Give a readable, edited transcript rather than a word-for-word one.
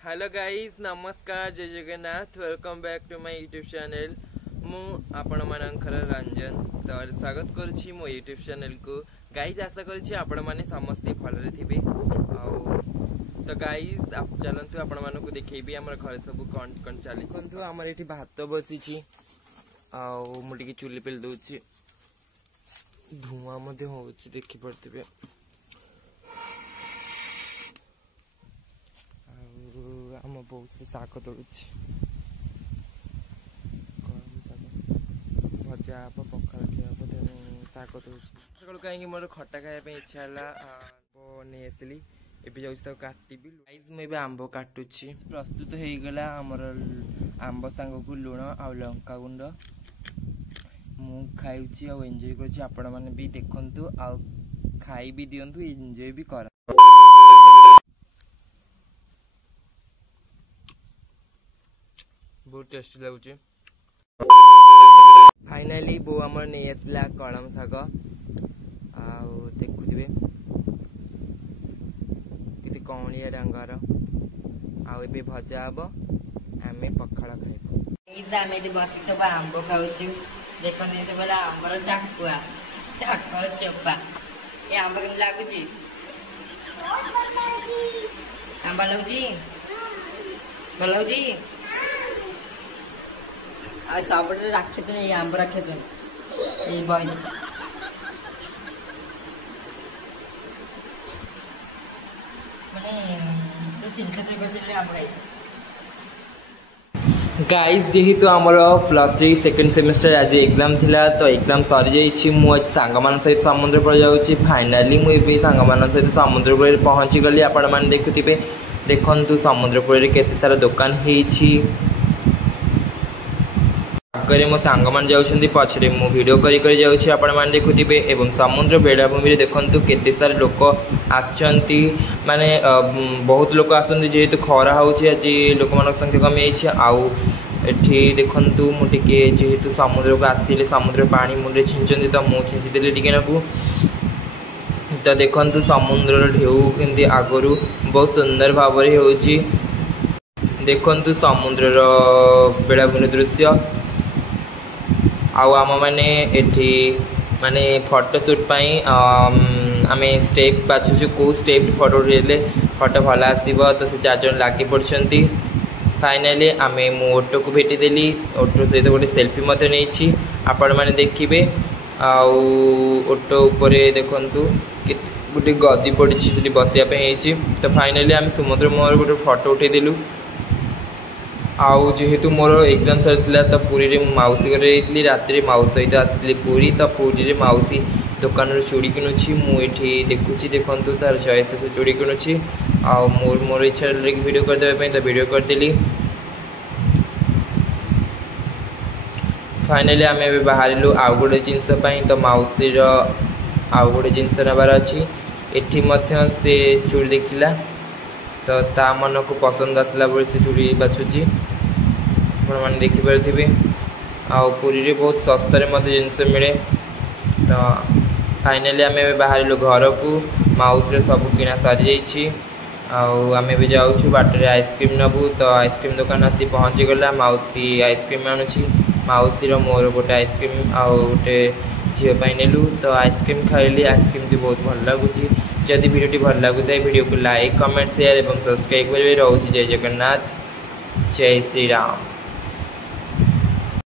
Hello guys नमस्कार जय Jagannath welcome back to my YouTube channel मु आपण मानकर रंजन तो स्वागत करुछि मो यूट्यूब चैनल को गाइस आशा करुछि आपण माने समस्त भलरे थिबे तो गाइस आप चलंतु आपण मानको को देखैबी हमर घर सब कोन कोन चली कोन हमर एठी भात बसिछि आ मुटी के चुली पेल दोछि धुआं मध्ये होछि देखि पड़तिबे आम बहुत से शाग तोड़ुची भजा हे पखाड़ खिया तेणु शाग तोड़ सका कहीं मोर खटा खाया इच्छा है नहीं आसली एवं जाऊँ काटबी मुझे आंब काटुची प्रस्तुत हो गला आमर आंब सांग को लुण आ लंका गुंड मु खाऊची आ एंजॉय करुच्ची आपण मैंने भी देखंतु आ खाई भी दियंतु एंजॉय भी कर बहुत टेस्टी लगुच फाइनाली बो आमर नहीं आसला कलम शाग देखुवे कि कौलिया डांगर आबे भजा हम आम पखाड़ खाइबु बस सब आंब खाऊ देखते सब आंबर टाकुआ चोपा ये आंब केम लगुच आंब लगुच भल लगुच सब राखे ये आंब राखे गाइस जेहेतु आमर +3 सेकंड सेमेस्टर आज एग्जाम थिला तो एग्जाम सरी जाइछि मु आज सांगमान सहित समुद्रपुर जाउछि फाइनली मु एबे सांगमान सहित समुद्रपुर पहुंची गली आपण मान देखुथिबे देखंतु समुद्रपुर रे केते सारा दुकान हेछि आगे मो सांग मान जाउछन्ती पछरे मु वीडियो करी करी जाउछि आपण मान देखुथिबे एवं समुद्र बेड़ाभूमि रे देखंतु केते सारा लोक आछन्ती माने बहुत लोक आछन्ती जेहेतु खरा होछि आज लोक मान संख्या कमी आइछि आउ एठी देखंतु मु टिके जेहेतु समुद्र को आसीले समुद्र पानी मुंडे छिंचन्ती तो मु छिंची देले टिके नाकू तो देखंतु समुद्र ढेउ केंदी आगरु बहुत सुंदर भाव रे होछि देखंतु समुद्र रो बेड़ाभूमि दृश्य आउ आम मैंने एठी माने फोटोशूट पाई आमे स्टेप बाछुछु को स्टेप फोटो उठेले फोटो भल आसीबो तो से 4 जन लागी पड़छंती फाइनली आमे मो ऑटो को भेटी देली ऑटो सहित गोटे सेल्फी मते नेछि आपण माने देखिबे आउ ऑटो ऊपर देखंतु गोटे गदी पड़ी से बसिया पे हेछि तो फाइनली आमे समुद्र मोर गोटे फोटो उठे देलु आउ जेहेतु मोर एग्जाम सर तो पुरी रे मौसी घर रही राति मौसी सहित आसली पुरी तो पुरी रे मौसी दुकान चूड़ी किणुची मुझे देखुची देखु तार चॉइस से चूड़ी किणुची आउ मोर इच्छा वीडियो करदे तो वीडियो करदेली फाइनली आम ए बाहर आउ गोटे जिनस तो मौसी आउ गोटे जिनस नबार अच्छी एटी से चूड़ी देखला तो ता मन को पसंद आसला बोली से चूड़ी बाछुची मैंने देखिपे आउ पुरी रे बहुत सस्तार जिनस मिले तो फाइनली आम बाहर घर को माउस रे सब किना सारी जामें भी जाऊँ बाटर आइसक्रीम नबू तो आइसक्रीम दुकान आसी पहुँची गला मौसी आइसक्रीम आणुची मौसी मोर गोटे आइसक्रीम आउ गोटे झीपाई नेलु तो आइसक्रीम खाइली आइसक्रीम तो बहुत भल लगुच जदि वीडियो भल लगुता है वीडियो को लाइक कमेंट शेयर और सब्सक्राइब करेंगे रोचे जय जगन्नाथ जय श्री राम।